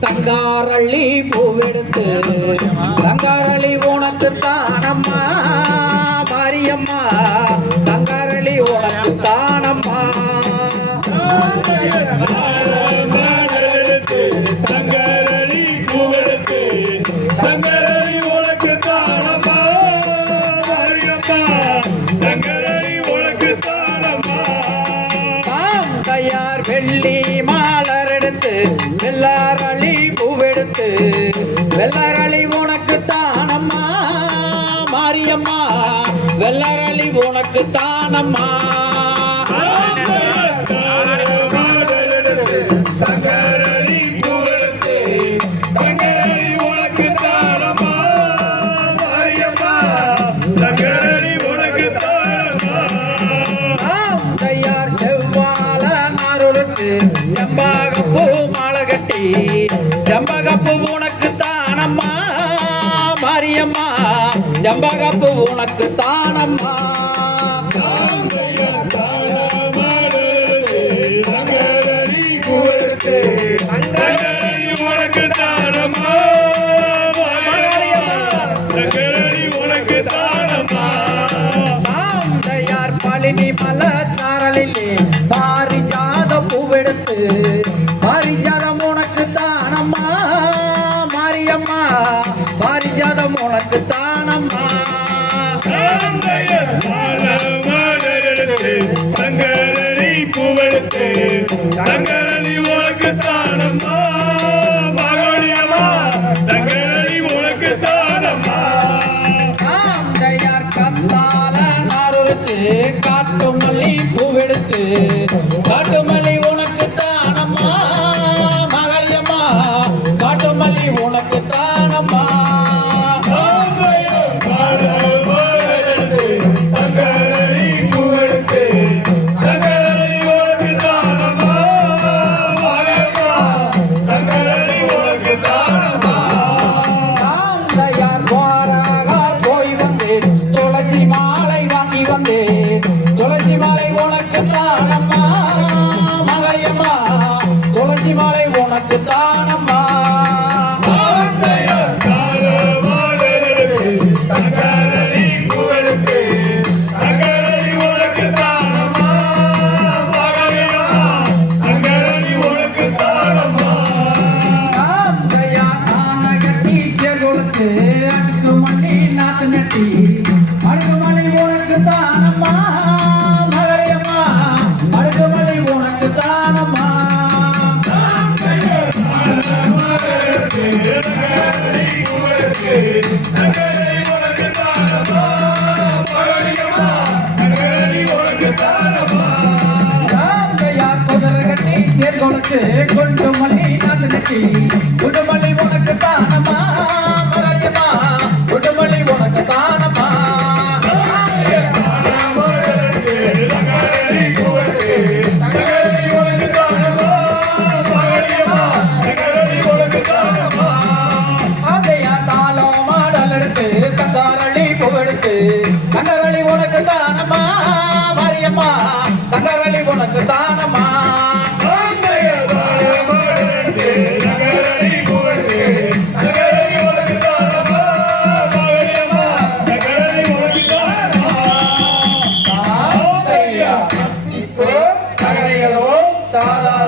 தங்காரள்ளி பூவெடுத்து தங்காரளி உனக்கு தானம்மா மாரியம்மா. தங்காரளி உனக்கு தானம்மா. தங்கரடி வெள்ளி மா வெள்ளாரளி பூவெடுத்து வெள்ளாரளி உனக்கு தானம்மா மாரியம்மா. வெள்ளாரளி உனக்கு தானம்மா செம்பகப்பு உனக்கு தானம்மா மாரியம்மா. செம்பகப்பு உனக்கு தானம்மா தங்கரடி உனக்கு தானம்மா உனக்கு தானம்மா பழனி சாரலிலே பாரிஜாத பூவெடுத்து பாரிஜாதம் உனக்கு தானம்மா தங்கரடி பூவெடுத்து தங்கரடி உனக்கு தானம்மா மகளியம்மா தங்கரடி உனக்கு தானம்மா கையார் பூவெடுத்து காட்டு தானம்மா மலையம்மா துளசி மாலை உனக்கு தானம்மா. ஆம் கையார் நாணயத்தி கொண்டு மலை நான் நெட்டி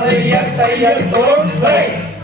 yak, yak, yak, yak,